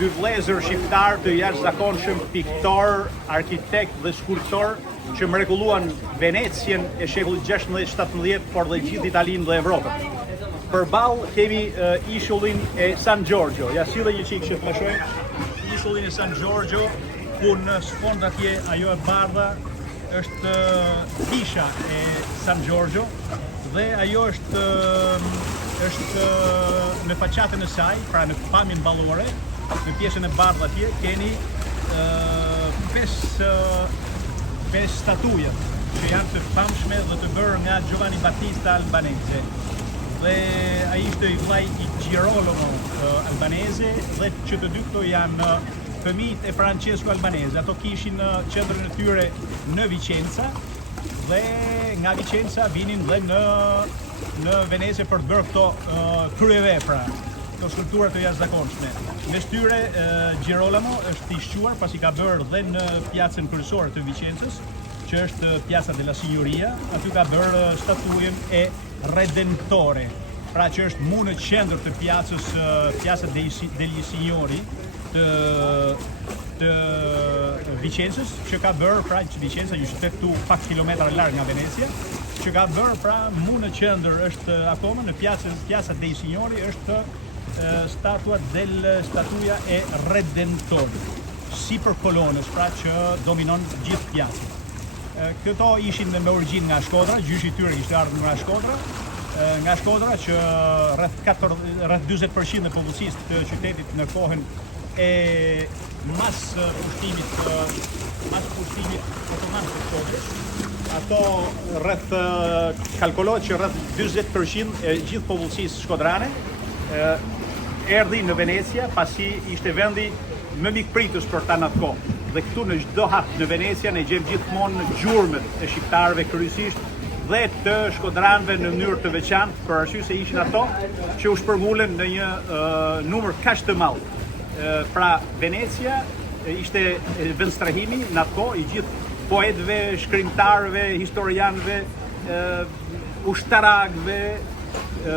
dy vëllezër shqiptar të jashtëzakonshëm, piktor, arkitekt dhe skulptor që mrekulluan Venecien e shekullit 16-17, por dhe gjithë Italinë dhe Evropën. Përballë kemi ishullin e San Giorgio. Ja sille një çik që të shohim. Ishullin e San Giorgio, ku në sfond atje ajo e bardha është kisha e San Giorgio dhe ajo është në faqatën e saj, pra në pamjen ballore, në pjesën e bardhë atje keni pesë statuja që janë të famshme dhe të bërë nga Giovanni Battista Albanese. Dhe ai ishte i vllai i Girolamo Albanese dhe që të dy këto janë fëmijët e Francesco Albanese. Ato kishin qendrën e tyre në Vicenza dhe nga Vicenza vinin dhe në Venezia për të bërë këto kryevepra, këto skulptura të jashtëzakonshme. Mes tyre Girolamo është i shquar pasi ka bërë dhe në pjacën kryesore të Vicenzës, që është Piazza della Signoria, aty ka bërë statujen e Redentore, pra që është mu në qendër të pjacës Piazza degli Signori të Vicenzës, që ka bërë pra që Vicenza një qytet këtu pak kilometra larg nga Venezia, që ka bërë pra mu në qendër është akoma në Piazza dei Signori është statuja e Redentore, sipër kolonës, pra që dominon gjithë pjacën. Këto ishin me origjinë nga Shkodra, gjyshi i tyre ishte ardhur nga Shkodra që rreth 40% e popullsisë të qytetit në kohën e mas pushtimit otoman të Shkodrës. Ato kalkulohet që rreth 40% e gjithë popullsisë shkodrane erdhi në Venecia pasi ishte vendi më mikpritës për ta në atë kohë. Dhe këtu në çdo hap në Venecia ne gjejmë gjithmonë gjurmët e shqiptarëve kryesisht dhe të shkodranëve në mënyrë të veçantë, për arsye se ishin ato që u shpërngulen në një numër kaq të madh. Pra Venecia ishte vendstrahimi në atë kohë i gjithë poetëve, shkrimtarëve, historianëve, ushtarakëve,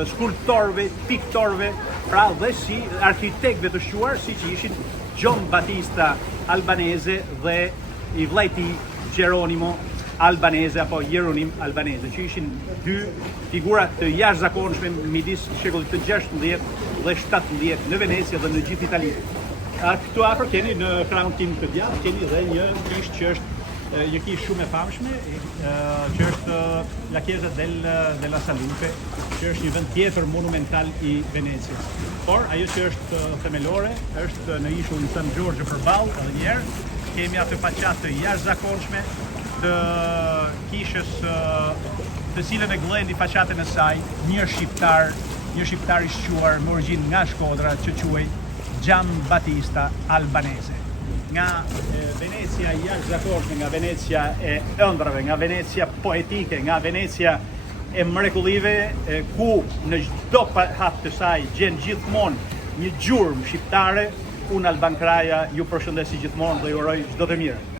skulptorëve, piktorëve, pra dhe si arkitektëve të shquar, siç ishin John Battista Albanese dhe i vllajti Geronimo Albanese apo Hieronym Albanese, që ishin dy figura të jashtëzakonshme midis shekullit të 16 dhe 17 në Venecia dhe në gjithë Italinë. Këtu afër keni në krahun tim të djathtë keni dhe një kishë që është një kishë shumë e famshme, që është La Chiesa della Salute, që është një vend tjetër monumental i Venecias. Por ajo që është themelore është në ishullin San Giorgio përballë, edhe një herë kemi atë faqatë të jashtëzakonshme të kishës të cilën e glendi faqatën e saj një shqiptar i shquar me origjinë nga Shkodra që quhej Gian Battista Albanese. Nga Venecia i jashtëzakonshme, nga Venecia e ëndrave, nga Venecia poetike, nga Venecia e mrekullive, ku në çdo hap të saj gjen gjithmonë një gjurmë shqiptare, unë Alban Kraja ju përshëndesi gjithmonë dhe ju uroj çdo të mirë.